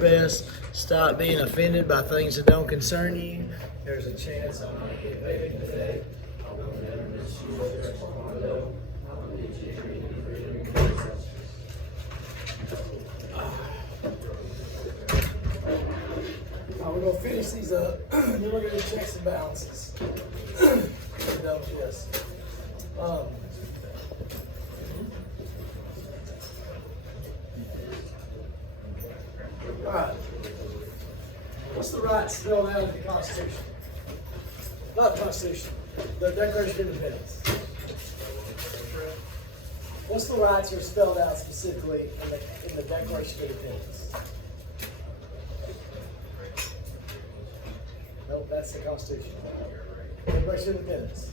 Best stop being offended by things that don't concern you. There's a chance I might get paid today. We're going to finish these up, then we're going to do checks and balances. Yes. Alright. What's the rights spelled out in the Constitution? Not the Constitution, the Declaration of Independence. What's the rights that are spelled out specifically in the Declaration of Independence? Nope, that's the Constitution. Declaration of Independence.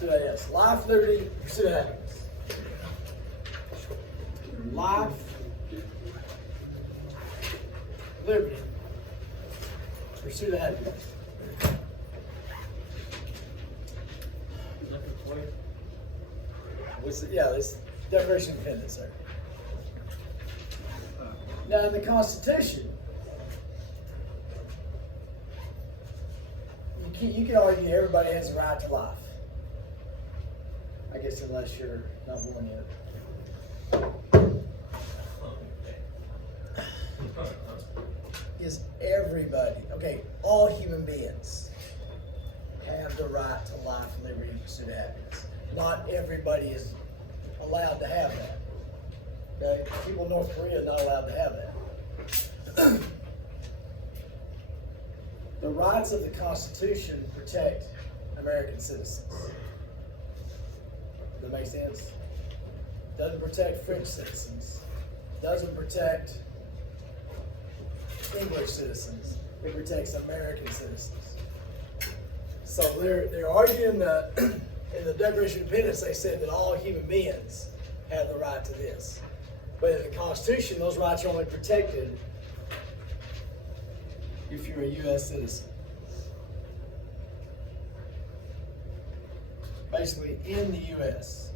Yes. Life, liberty, pursuit of happiness. Life, liberty, pursuit of happiness. This Declaration of Independence, sir. Now, in the Constitution, you can argue everybody has a right to life. I guess unless you're not born yet. Is everybody, okay, all human beings have the right to life, liberty, and pursuit of happiness. Not everybody is allowed to have that. Okay? People in North Korea are not allowed to have that. The rights of the Constitution protect American citizens. Does that make sense? Doesn't protect French citizens. Doesn't protect English citizens. It protects American citizens. So they're arguing that in the Declaration of Independence they said that all human beings have the right to this. But in the Constitution, those rights are only protected if you're a U.S. citizen. Basically, in the U.S.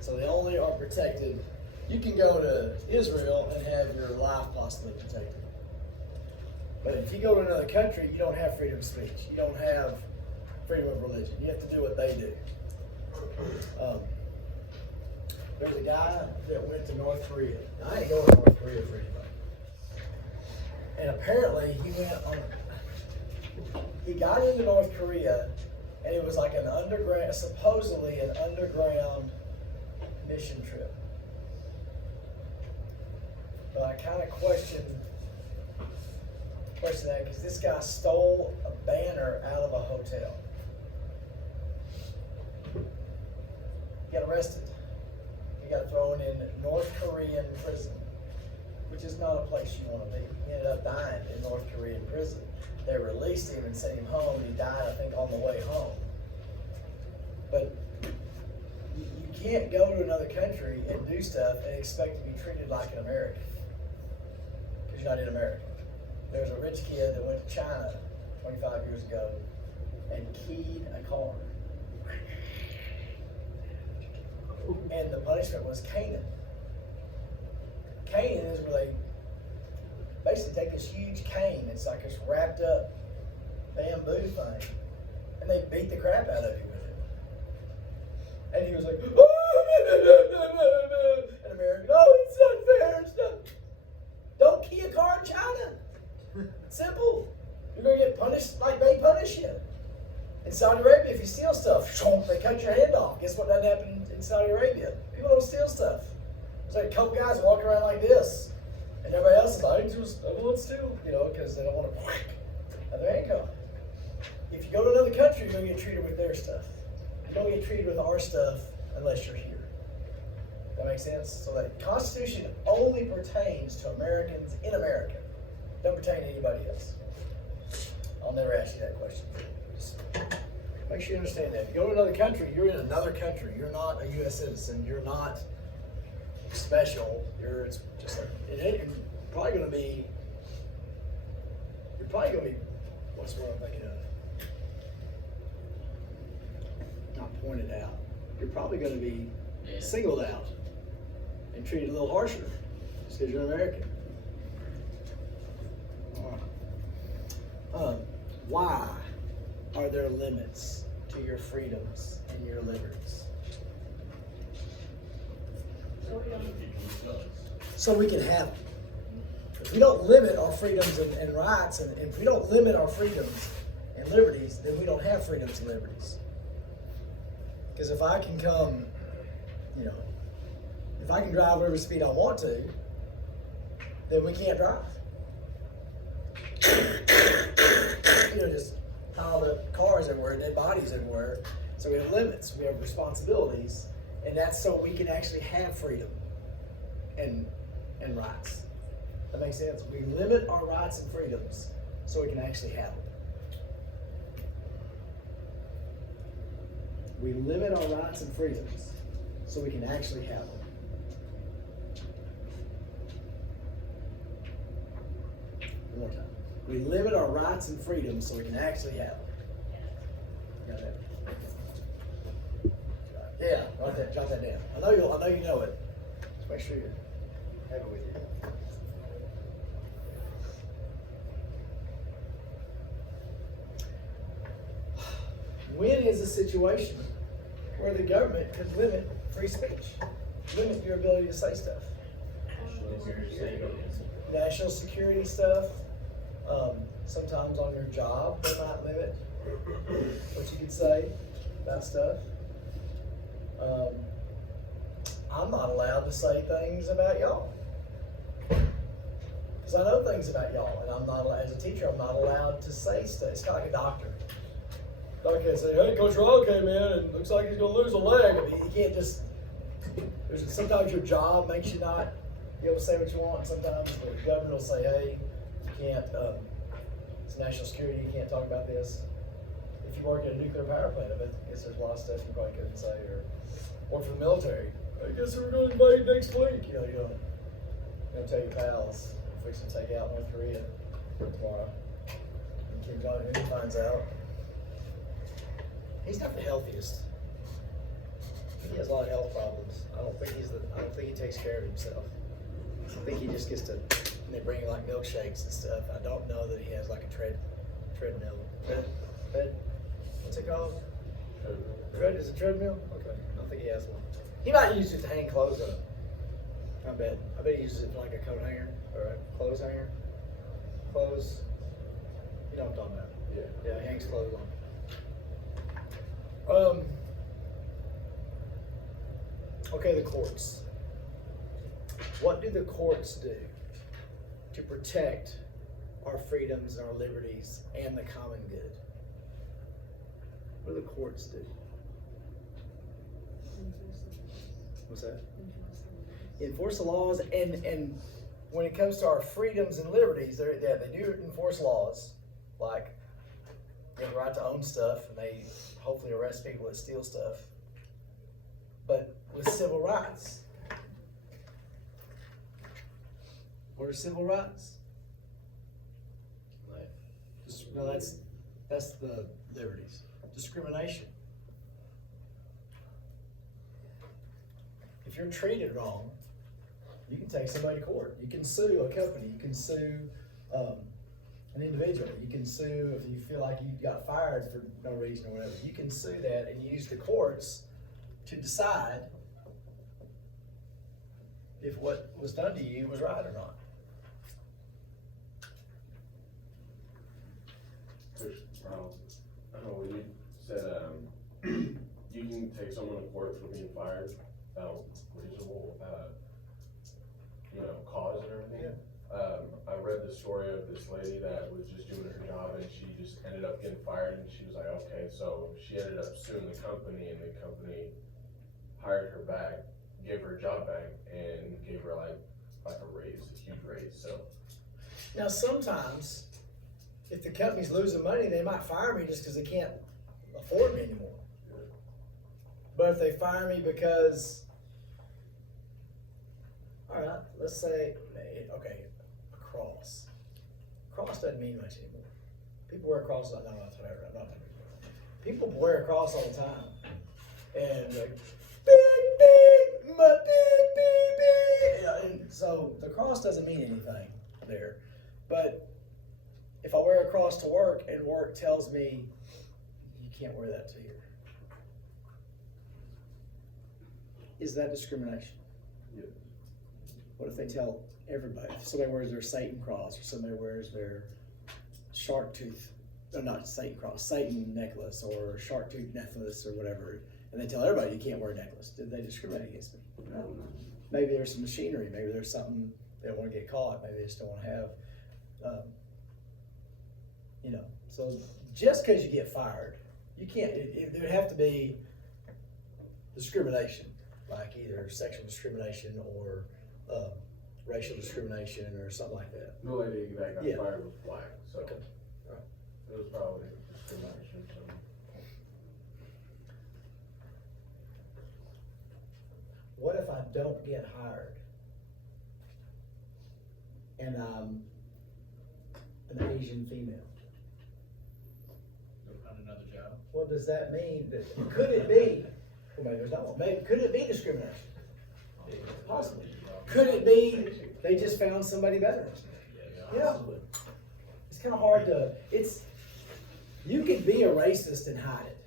So they only are protected. You can go to Israel and have your life possibly protected. But if you go to another country, you don't have freedom of speech. You don't have freedom of religion. You have to do what they do. There's a guy that went to North Korea. I ain't going to North Korea for anybody. And apparently he got into North Korea, and it was like supposedly an underground mission trip. But I kind of question that because this guy stole a banner out of a hotel. He got arrested. He got thrown in North Korean prison, which is not a place you want to be. He ended up dying in North Korean prison. They released him and sent him home. He died, I think, on the way home. But you can't go to another country and do stuff and expect to be treated like an American because you're not in America. There's a rich kid that went to China 25 years ago and keyed a car. And the punishment was caning. Caning is where they basically take this huge cane. It's like this wrapped up bamboo thing. And they beat the crap out of him with it. And he was like, and American, it's not fair. It's not. Don't key a car in China. Simple. You're going to get punished like they punish you. In Saudi Arabia, if you steal stuff, they cut your hand off. Guess what doesn't happen in Saudi Arabia? People don't steal stuff. There's like a couple guys walking around like this, and everybody else is like, I want to, because they don't want to have their income. If you go to another country, you're going to get treated with their stuff. You don't get treated with our stuff unless you're here. That makes sense? So the Constitution only pertains to Americans in America. It doesn't pertain to anybody else. I'll never ask you that question. Just make sure you understand that. If you go to another country, you're in another country. You're not a U.S. citizen. You're not special. It's just like, you're probably going to be, what's the word I'm thinking of? not pointed out, you're probably going to be singled out and treated a little harsher just because you're an American. Why are there limits to your freedoms and your liberties? So we can have them. If we don't limit our freedoms and rights, and if we don't limit our freedoms and liberties, then we don't have freedoms and liberties. Because if I can come, if I can drive whatever speed I want to, then we can't drive. Just piled up cars everywhere, dead bodies everywhere. So we have limits, we have responsibilities, and that's so we can actually have freedom and rights. That makes sense? We limit our rights and freedoms so we can actually have them. We limit our rights and freedoms so we can actually have them. One more time. We limit our rights and freedoms so we can actually have them. Got that? Yeah, jot that down. I know you know it. Just make sure you have it with you. When is a situation where the government could limit free speech, limit your ability to say stuff? National security stuff. Sometimes on your job, they might limit what you can say about stuff. I'm not allowed to say things about y'all. Because I know things about y'all, and I'm not, as a teacher, I'm not allowed to say stuff. It's kind of like a doctor. Doctor can't say, hey, Coach Ron came in and looks like he's going to lose a leg. I mean, you can't just, sometimes your job makes you not be able to say what you want. Sometimes the government will say, hey, you can't, it's national security, you can't talk about this. If you work at a nuclear power plant, I guess there's a lot of stuff you probably couldn't say, or for the military. I guess we're going to invade next week. You don't tell your pals, we're fixing to take out North Korea tomorrow. And Kim Jong-un finds out. He's not the healthiest. He has a lot of health problems. I don't think he takes care of himself. I think he just gets to, they bring like milkshakes and stuff. I don't know that he has like a treadmill. What's it called? Is it treadmill? Okay. I don't think he has one. He might use it to hang clothes up. I bet he uses it for like a coat hanger or a clothes hanger. Clothes. You know what I'm talking about? Yeah, he hangs clothes on. Okay, the courts. What do the courts do to protect our freedoms and our liberties and the common good? What do the courts do? What's that? Enforce the laws, and when it comes to our freedoms and liberties, they do enforce laws, like they have the right to own stuff, and they hopefully arrest people that steal stuff. But with civil rights, what are civil rights? No, that's the liberties. Discrimination. If you're treated wrong, you can take somebody to court. You can sue a company. You can sue an individual. You can sue if you feel like you got fired for no reason or whatever. You can sue that and use the courts to decide if what was done to you was right or not. When you said you can take someone to court for being fired without reasonable cause and everything. Yeah. I read the story of this lady that was just doing her job and she just ended up getting fired, and she was like, okay, so she ended up suing the company, and the company hired her back, gave her a job back, and gave her like a raise, a huge raise. So now sometimes if the company's losing money, they might fire me just because they can't afford me anymore. yeah. But if they fire me because, all right, let's say, okay, a cross. Cross doesn't mean much anymore. People wear crosses. I'm not talking about. People wear a cross all the time. and like, beep, my beep, beep, beep. Yeah, and so the cross doesn't mean anything there. But if I wear a cross to work and work tells me you can't wear that to here, is that discrimination? Yes. What if they tell everybody? If somebody wears their Satan cross, or somebody wears their shark tooth, or not Satan cross, Satan necklace, or shark tooth necklace, or whatever, and they tell everybody you can't wear a necklace, did they discriminate against me? No. Maybe there's some machinery, maybe there's something they don't want to get caught, maybe they just don't want to have, so just because you get fired, you can't, there would have to be discrimination, like either sexual discrimination or racial discrimination or something like that. The lady that got Yeah. fired was black, so Okay. Right. it was probably discrimination. So. What if I don't get hired and I'm an Asian female? Go find another job. What does that mean? Could it be? Well, maybe there's not one. Maybe could it be discrimination? Possibly. Could it be they just found somebody better? Yeah. It's kind of hard to. You could be a racist and hide it.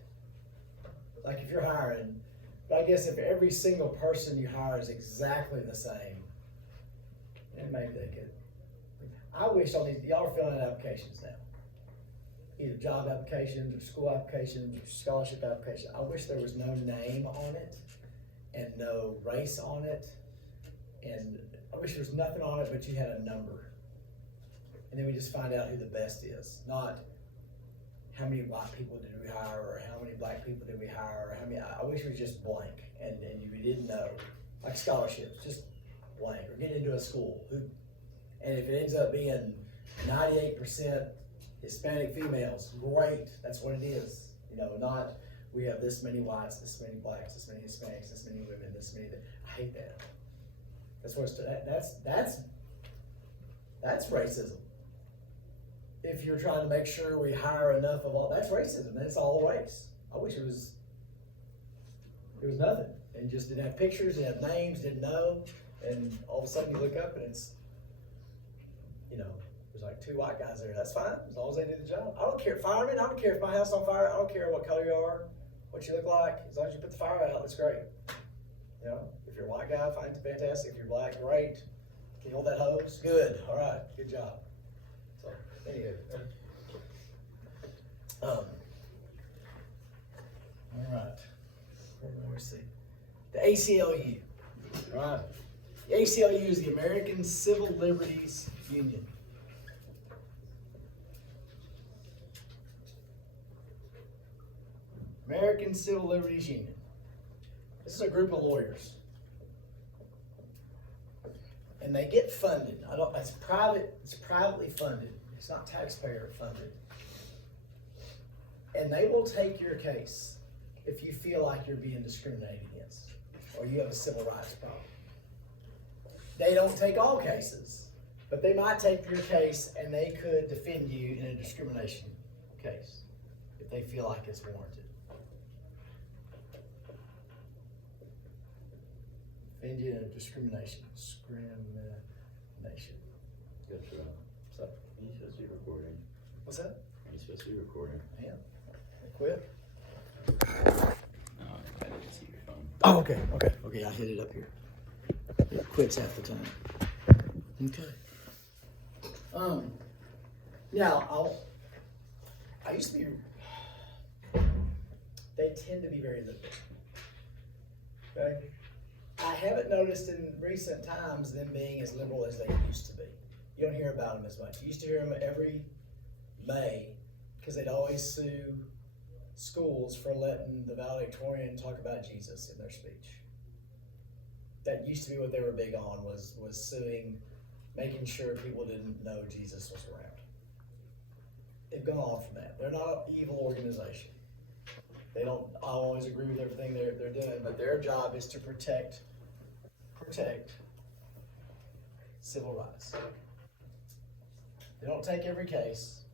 Like if you're hiring, but I guess if every single person you hire is exactly the same, then maybe they could. I wish all these y'all are filling out applications now. Either job applications or school applications or scholarship applications. I wish there was no name on it and no race on it. And I wish there was nothing on it but you had a number. And then we just find out who the best is. Not how many white people did we hire or how many black people did we hire or how many. I wish it was just blank and you didn't know. Like scholarships, just blank. Or get into a school. And if it ends up being 98% Hispanic females, great, that's what it is. Not we have this many whites, this many blacks, this many Hispanics, this many women, this many. I hate that. That's what that's racism. If you're trying to make sure we hire enough of all, that's racism. That's all race. I wish it was nothing, and just didn't have pictures, didn't have names, didn't know, and all of a sudden you look up and it's, there's like 2 white guys there. That's fine as long as they do the job. I don't care, firemen. I don't care if my house is on fire. I don't care what color you are, what you look like. As long as you put the fire out, that's great. If you're a white guy, fine, fantastic. If you're black, great. Can you hold that hose? Good. All right. Good job. So, anyway. All right. What more we see? The ACLU. All right. The ACLU is the American Civil Liberties Union. American Civil Liberties Union. This is a group of lawyers. And they get funded. It's privately funded. It's not taxpayer funded. And they will take your case if you feel like you're being discriminated against or you have a civil rights problem. They don't take all cases, but they might take your case and they could defend you in a discrimination case if they feel like it's warranted. Defend you in a discrimination. Good job. So, Are you supposed to be recording? what's that? Are you supposed to be recording? I am. Quit. No, I didn't see your phone. Oh, okay. I hit it up here. It quits half the time. Okay. Now I used to be. They tend to be very liberal. Okay. I haven't noticed in recent times them being as liberal as they used to be. You don't hear about them as much. You used to hear them every May because they'd always sue schools for letting the valedictorian talk about Jesus in their speech. That used to be what they were big on, was suing, making sure people didn't know Jesus was around. They've gone on from that. They're not an evil organization. They don't always agree with everything they're doing, but their job is to protect civil rights. They don't take every case,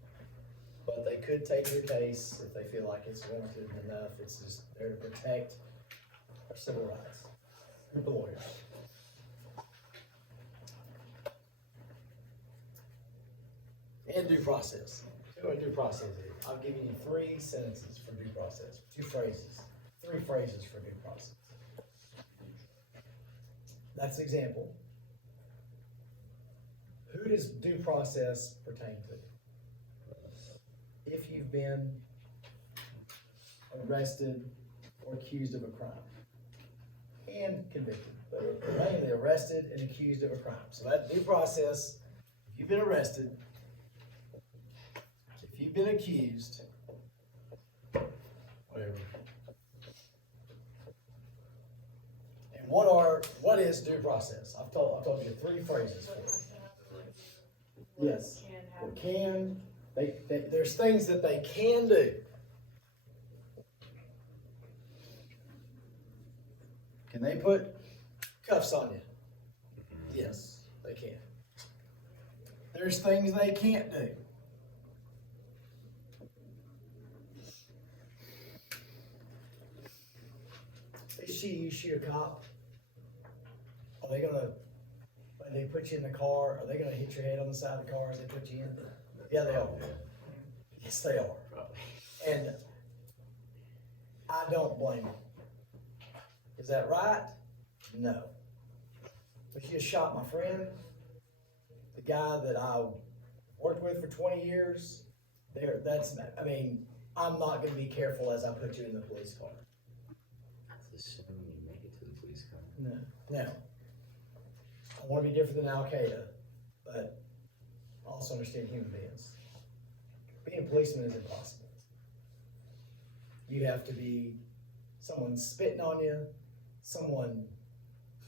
but they could take your case if they feel like it's warranted enough. It's just there to protect or civil rights. Group of lawyers. And due process. So what due process is, I've given you 3 sentences for due process, 2 phrases, 3 phrases for due process. That's an example. Who does due process pertain to? If you've been arrested or accused of a crime and convicted, but mainly arrested and accused of a crime. So that due process, if you've been arrested, if you've been accused, whatever. And what is due process? I've told you 3 phrases for it. Yes. Or can. There's things that they can do. Can they put cuffs on you? Yes, they can. There's things they can't do. You shoot a cop, are they gonna, when they put you in the car, are they gonna hit your head on the side of the car as they put you in? Yeah, they are. Yes, they are. And I don't blame them. Is that right? No. But you just shot my friend, the guy that I worked with for 20 years. I'm not gonna be careful as I put you in the police car. Assuming you make it to the police car. No. Now, I want to be different than Al Qaeda, but I also understand human beings. Being a policeman is impossible. You have to be someone spitting on you, someone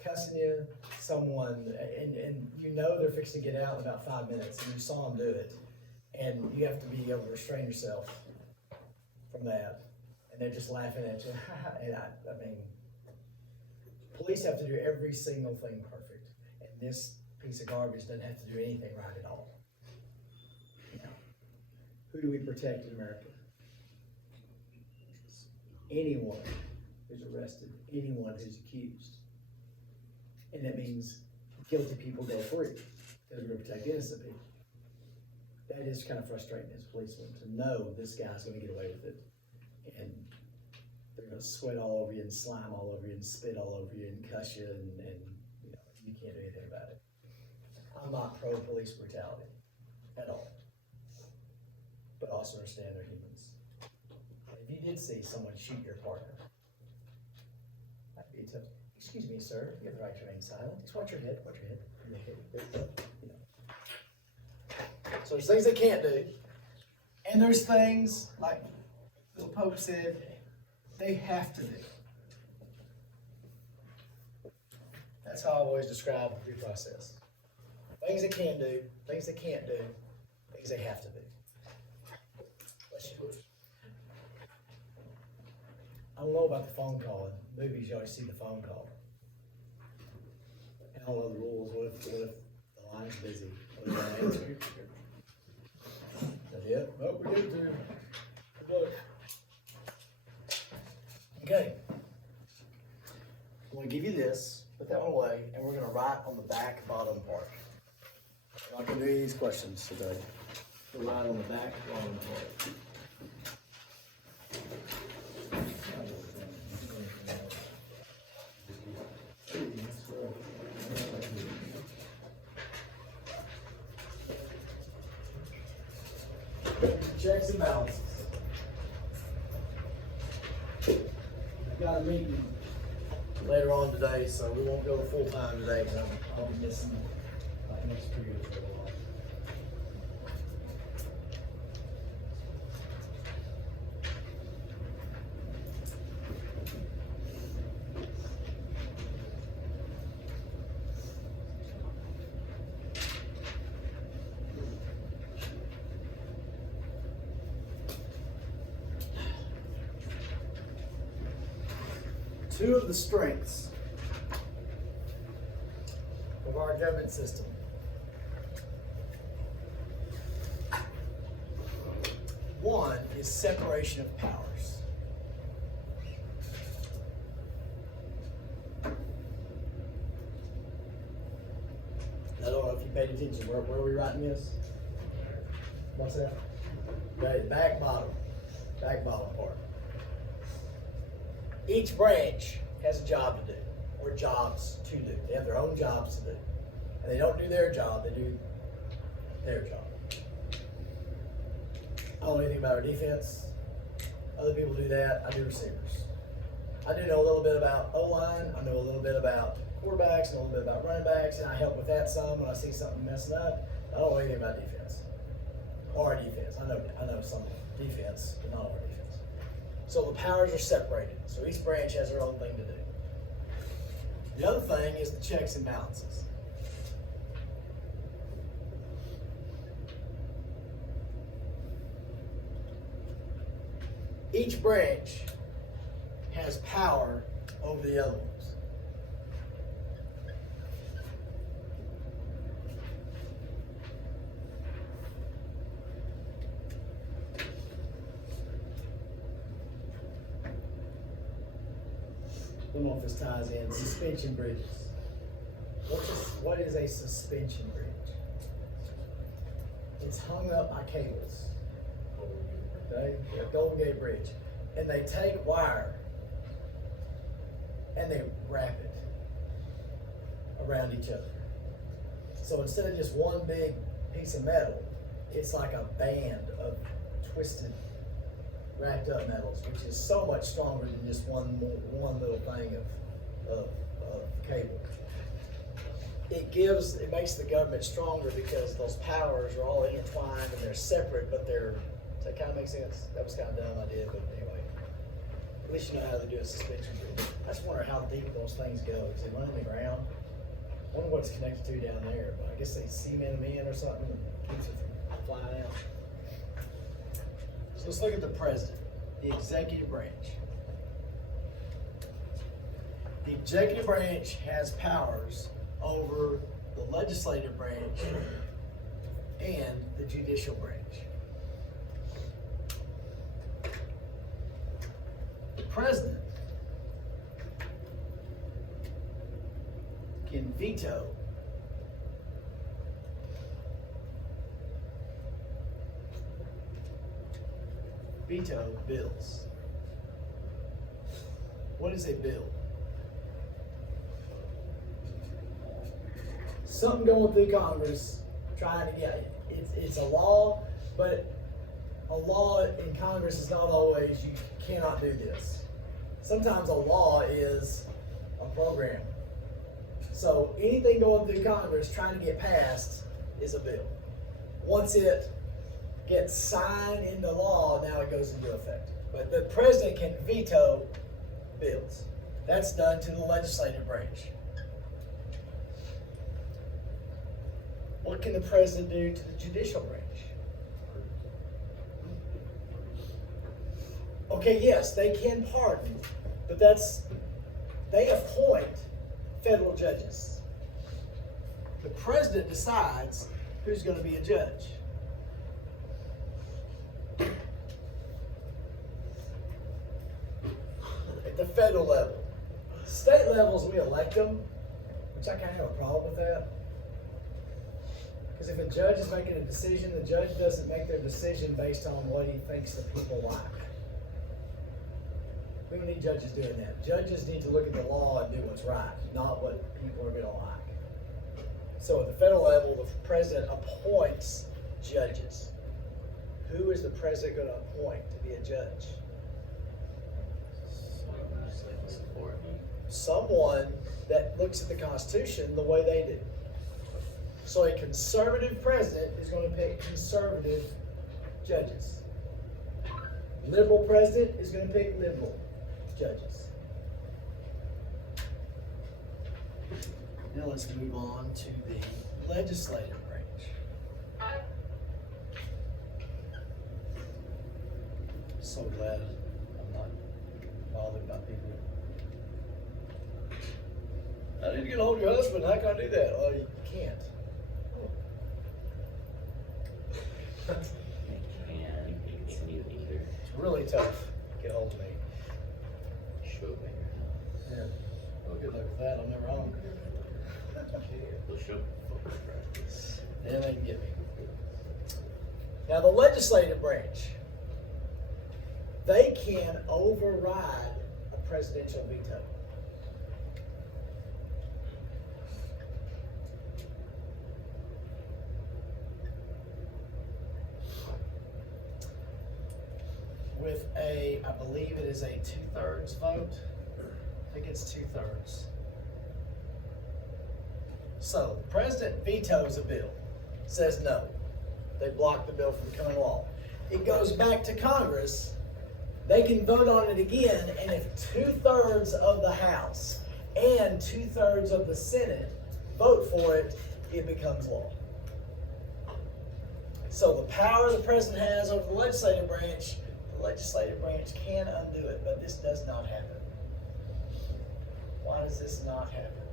cussing you, someone, and you know they're fixing to get out in about 5 minutes, and you saw them do it, and you have to be able to restrain yourself from that. And they're just laughing at you. And I mean, police have to do every single thing perfect. And this piece of garbage doesn't have to do anything right at all. Now, who do we protect in America? Anyone who's arrested, anyone who's accused. And that means guilty people go free, because we're going to protect innocent people. That is kind of frustrating as a policeman, to know this guy's going to get away with it. And they're gonna sweat all over you and slime all over you and spit all over you and cuss you and you can't do anything about it. I'm not pro police brutality at all. But also understand they're humans. If you did see someone shoot your partner, that'd be tough. Excuse me, sir, you have the right to remain silent. Just watch your head, watch your head. So there's things they can't do. And there's things like the Pope said, they have to do. That's how I've always described the due process. Things they can do, things they can't do, things they have to do. I don't know about the phone call. In movies, you always see the phone call. And all the rules. What if the line's busy? What do I answer? Is that it? Oh, we did too. Good luck. Okay. I'm going to give you this, put that one away, and we're going to write on the back bottom part. I'm not going to do any of these questions today. We'll write on the back bottom part. Checks and balances. I've got a meeting later on today, so we won't go full time today because I'll be missing my next period for a while. Two of the strengths of our government system. One is separation of powers. you paid attention, where are we writing this? What's that? Right, back bottom part. Each branch has a job to do, or jobs to do. They have their own jobs to do. And they don't do their job, they do their job. I don't know anything about our defense. Other people do that. I do receivers. I do know a little bit about O-line. I know a little bit about quarterbacks, and a little bit about running backs, and I help with that some when I see something messing up. I don't know anything about defense. Or defense. I know some defense, but not our defense. So the powers are separated. So each branch has their own thing to do. The other thing is the checks and balances. Each branch has power over the other ones. I don't know if this ties in. Suspension bridges. What is a suspension bridge? It's hung up by cables. Okay? The Golden Gate Bridge. And they take wire and they wrap it around each other. So instead of just one big piece of metal, it's like a band of twisted, wrapped up metals, which is so much stronger than just one little thing of cable. It makes the government stronger because those powers are all intertwined and they're separate, but does that kind of make sense? That was kind of dumb I did, but anyway. At least you know how they do a suspension bridge. I just wonder how deep those things go. Does it run in the ground? I wonder what it's connected to down there, but I guess they cement them in or something and keeps it from flying out. So let's look at the president, the executive branch. The executive branch has powers over the legislative branch and the judicial branch. The president can veto bills. What is a bill? Something going through Congress trying to get it. It's a law, but a law in Congress is not always you cannot do this. Sometimes a law is a program. So anything going through Congress trying to get passed is a bill. Once it gets signed into law, now it goes into effect. But the president can veto bills. That's done to the legislative branch. What can the president do to the judicial branch? Okay, yes, they can pardon, but they appoint federal judges. The president decides who's going to be a judge. At the federal level. State levels, we elect them, which I kind of have a problem with that. Because if a judge is making a decision, the judge doesn't make their decision based on what he thinks the people like. We don't need judges doing that. Judges need to look at the law and do what's right, not what people are going to like. So at the federal level, the president appoints judges. Who is the president going to appoint to be a judge? Someone that looks at the Constitution the way they do. So a conservative president is going to pick conservative judges. Liberal president is going to pick liberal judges. Now let's move on to the legislative branch. So glad I'm not bothered by people. I need to get a hold of your husband. How can I do that? Oh, you can't. It's really tough to get a hold of me. Show me your house. Yeah. Well, good luck with that. I'm never home. Then they can get me. Now the legislative branch, they can override a presidential veto. With I believe it is a 2/3 vote. I think it's 2/3. So the president vetoes a bill, says no. They block the bill from becoming law. It goes back to Congress. They can vote on it again, and if 2/3 of the House and 2/3 of the Senate vote for it, it becomes law. So the power the president has over the legislative branch can undo it, but this does not happen. Why does this not happen?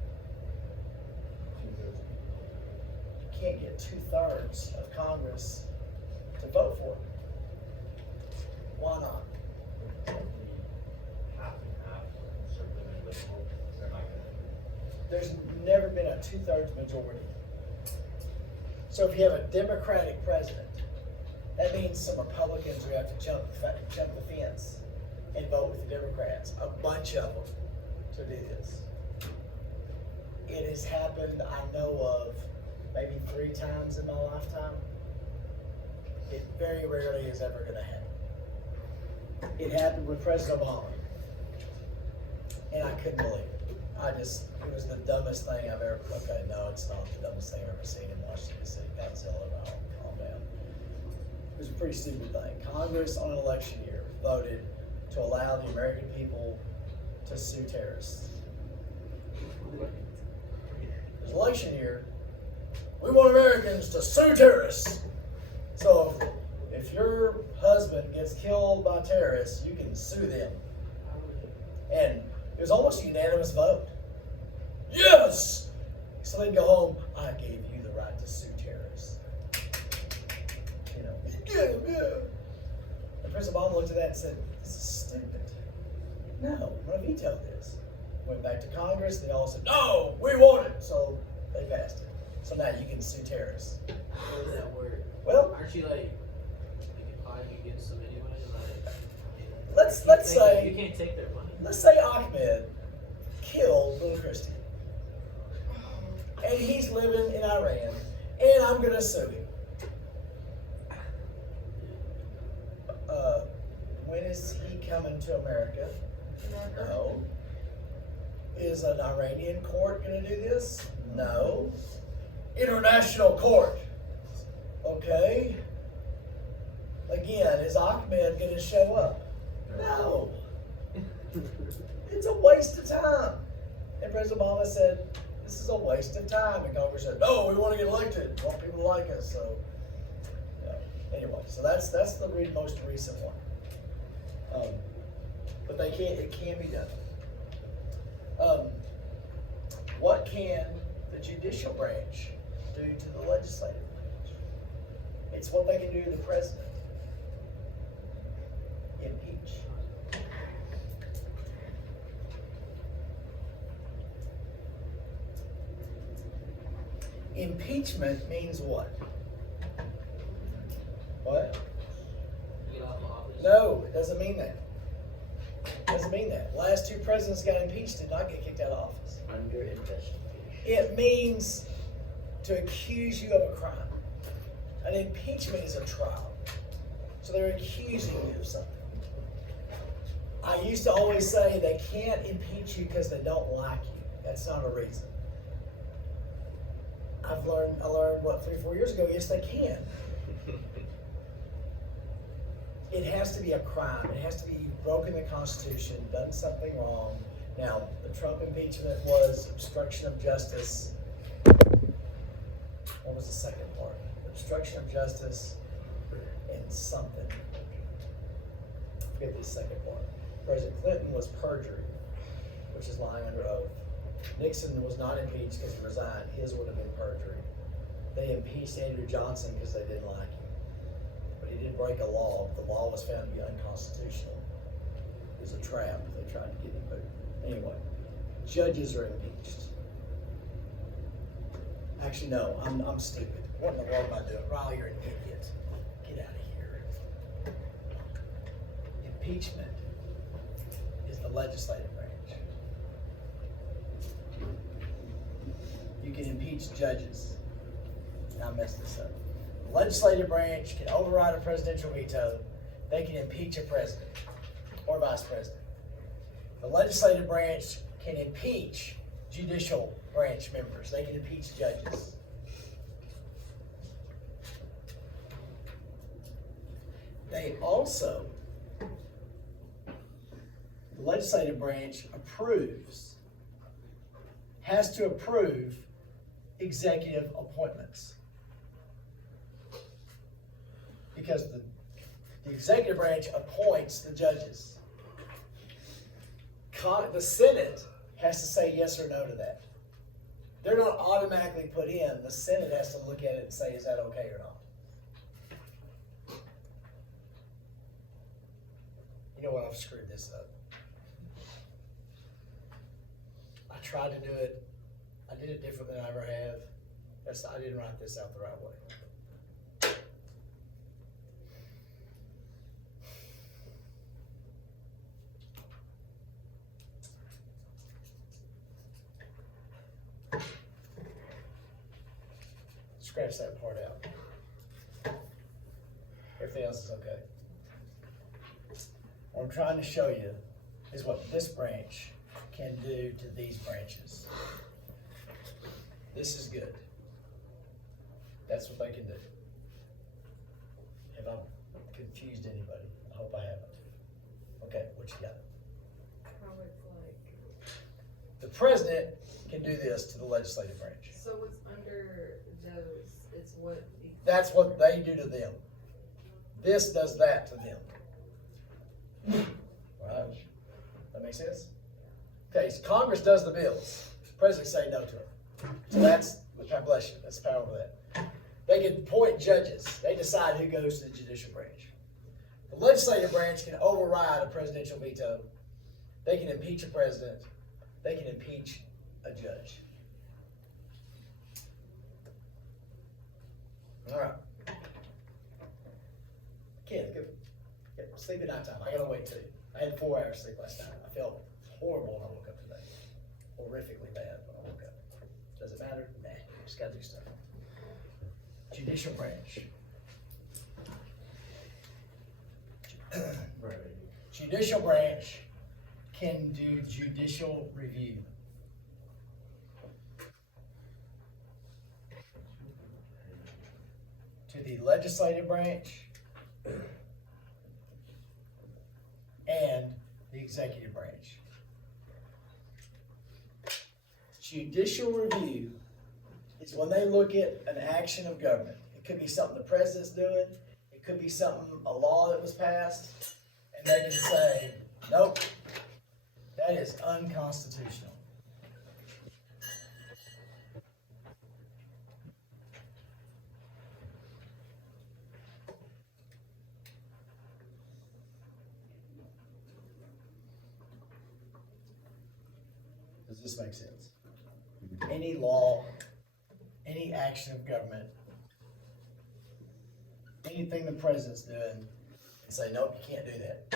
You can't get 2/3 of Congress to vote for it. Why not? There's never been a 2/3 majority. So if you have a Democratic president, that means some Republicans who have to jump the fence and vote with the Democrats, a bunch of them, to do this. It has happened, I know of, maybe 3 times in my lifetime. It very rarely is ever going to happen. It happened with President Obama, and I couldn't believe it. It was the dumbest thing I've ever, okay, no, it's not the dumbest thing I've ever seen in Washington, D.C. Godzilla, no, calm down. It was a pretty stupid thing. Congress on an election year voted to allow the American people to sue terrorists. It was election year. We want Americans to sue terrorists. So if your husband gets killed by terrorists, you can sue them. And it was almost a unanimous vote. Yes! So they'd go home, I gave you the right to sue terrorists. You know, yeah. And President Obama looked at that and said, this is stupid. No, I'm going to veto this. Went back to Congress, they all said, no, we want it. So they passed it. So now you can sue terrorists. How does that work? Well, aren't you like fighting against them anyway? Let's say you can't take their money. Let's say Ahmed killed Little Christie, and he's living in Iran, and I'm gonna sue him. When is he coming to America? No. Is an Iranian court gonna do this? No. International court. Okay. Again, is Ahmed gonna show up? No. It's a waste of time. And President Obama said, this is a waste of time. And Congress said, no, we want to get elected. We want people to like us. So, anyway, so that's the most recent one. But it can be done. What can the judicial branch do to the legislative branch? It's what they can do to the president. Impeach. Impeachment means what? What? Get off of office. No, it doesn't mean that. It doesn't mean that. The last 2 presidents got impeached did not get kicked out of office. Under investigation. It means to accuse you of a crime. An impeachment is a trial. So they're accusing you of something. I used to always say they can't impeach you because they don't like you. That's not a reason. I learned 3-4 years ago, yes they can. It has to be a crime. It has to be broken the Constitution, done something wrong. Now, the Trump impeachment was obstruction of justice. What was the second part? Obstruction of justice and something. Forget the second part. President Clinton was perjury, which is lying under oath. Nixon was not impeached because he resigned. His would have been perjury. They impeached Andrew Johnson because they didn't like him. But he did break a law. The law was found to be unconstitutional. It was a trap. They tried to get him. But anyway, judges are impeached. Actually, no, I'm stupid. What in the world am I doing? Riley, you're an idiot. Get out of here. Impeachment is the legislative branch. You can impeach judges. Now I messed this up. The legislative branch can override a presidential veto. They can impeach a president or vice president. The legislative branch can impeach judicial branch members. They can impeach judges. They also, the legislative branch approves, has to approve executive appointments. Because the executive branch appoints the judges. The Senate has to say yes or no to that. They're not automatically put in. The Senate has to look at it and say, is that okay or not? You know what? I've screwed this up. I tried to do it. I did it different than I ever have. I didn't write this out the right way. Scratch that part out. Everything else is okay. What I'm trying to show you is what this branch can do to these branches. This is good. That's what they can do. Have I confused anybody? I hope I haven't. Okay, what you got? How it's like, The president can do this to the legislative branch. so what's under those, it's what. That's what they do to them. This does that to them. Right? That make sense? Okay, so Congress does the bills. President say no to it. So that's, God bless you, that's the power over that. They can appoint judges. They decide who goes to the judicial branch. The legislative branch can override a presidential veto. They can impeach a president. They can impeach a judge. All right. Kids, get sleep at night time. I gotta wait too. I had 4 hours sleep last night. I felt horrible when I woke up today. Horrifically bad when I woke up. Does it matter? Nah. Just gotta do stuff. Judicial branch. Right. Judicial branch can do judicial review. To the legislative branch and the executive branch. Judicial review is when they look at an action of government. It could be something the president's doing. It could be something, a law that was passed, and they can say, nope, that is unconstitutional. Does this make sense? Any law, any action of government, anything the president's doing, and say, nope, you can't do that.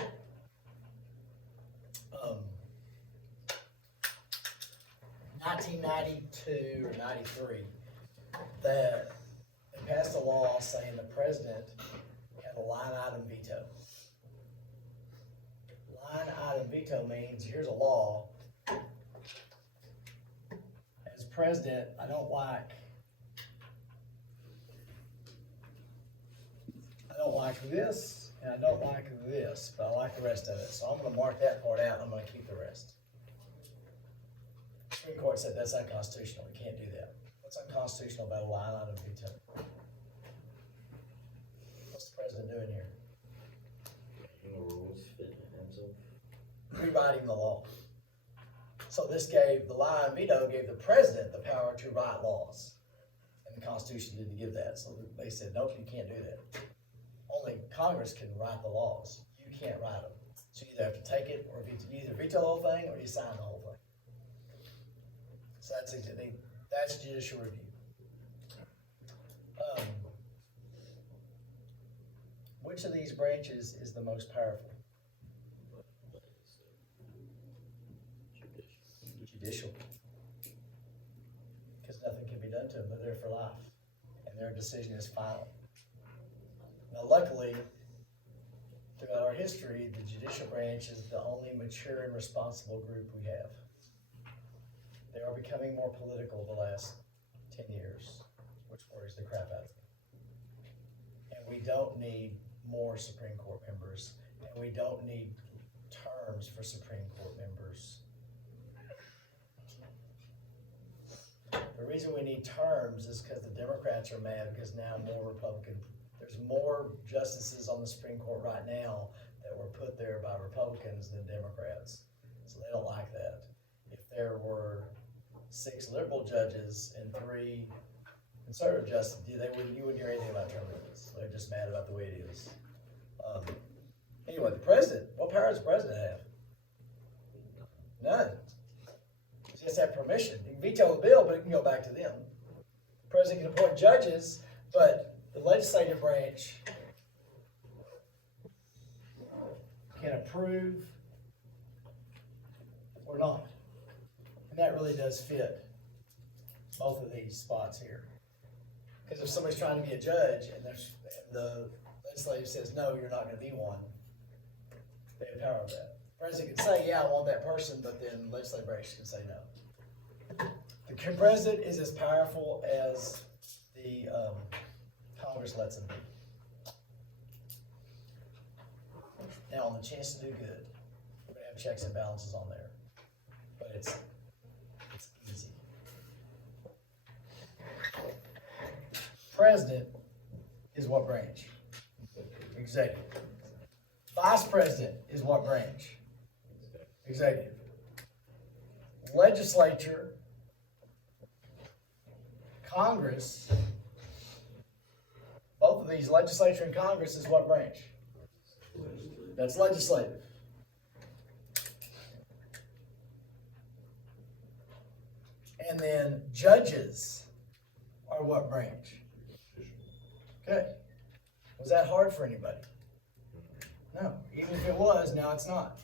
1992 or 93, they passed a law saying the president had a line item veto. Line item veto means here's a law. As president, I don't like this, and I don't like this, but I like the rest of it. So I'm gonna mark that part out, and I'm gonna keep the rest. Supreme Court said that's unconstitutional, we can't do that. What's unconstitutional about a line item veto? What's the president doing here? The rules fit himself. Rewriting the law. So this gave, the line item veto gave the president the power to write laws. And the Constitution didn't give that, so they said, nope, you can't do that. Only Congress can write the laws. You can't write them. So you either have to take it, or you either veto the whole thing, or you sign the whole thing. So that's judicial review. which of these branches is the most powerful? Judicial. Because nothing can be done to them, they're there for life, and their decision is final. Now luckily, throughout our history, the judicial branch is the only mature and responsible group we have. They are becoming more political the last 10 years, which worries the crap out of me. And we don't need more Supreme Court members, and we don't need terms for Supreme Court members. The reason we need terms is because the Democrats are mad because now there's more justices on the Supreme Court right now that were put there by Republicans than Democrats. So they don't like that. If there were 6 liberal judges and 3 conservative justices, you wouldn't hear anything about term limits. They're just mad about the way it is. Anyway, the president, what power does the president have? None. He has to have permission. He can veto the bill, but it can go back to them. The president can appoint judges, but the legislative branch can approve or not. And that really does fit both of these spots here. Because if somebody's trying to be a judge and the legislative says, no, you're not going to be one, they have power over that. The president can say, yeah, I want that person, but then the legislative branch can say no. The president is as powerful as the Congress lets him be. Now, on the chance to do good, we're going to have checks and balances on there. But it's easy. President is what branch? Executive. Vice president is what branch? Executive. Legislature, Congress, both of these, legislature and Congress, is what branch? That's legislative. And then judges are what branch? Okay. Was that hard for anybody? No. Even if it was, now it's not.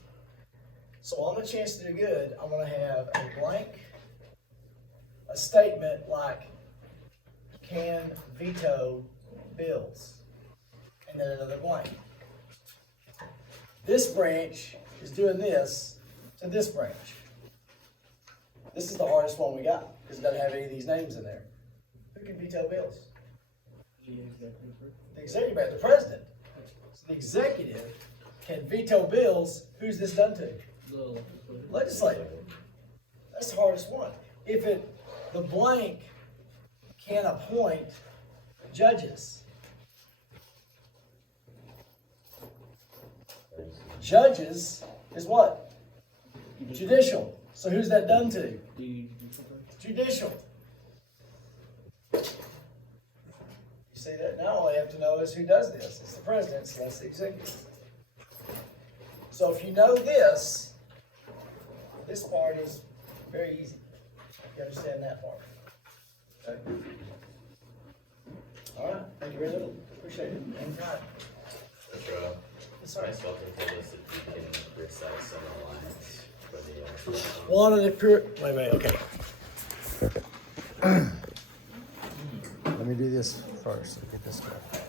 So on the chance to do good, I'm going to have a blank, a statement like, can veto bills, and then another blank. This branch is doing this to this branch. This is the hardest one we got, because it doesn't have any of these names in there. Who can veto bills? The executive branch, the president. So the executive can veto bills. Who's this done to? Legislative. That's the hardest one. The blank can appoint judges. Judges is what? Judicial. So who's that done to? Judicial. You see that? Now all you have to know is who does this. It's the president, so that's the executive. So if you know this part is very easy. You understand that part. Okay. All right. Thank you very much. Appreciate it. Anytime. Yes, sir. Price Welter told us if we can recite some of the lines for the. One of the pure. Wait. Okay. Let me do this first. Get this guy.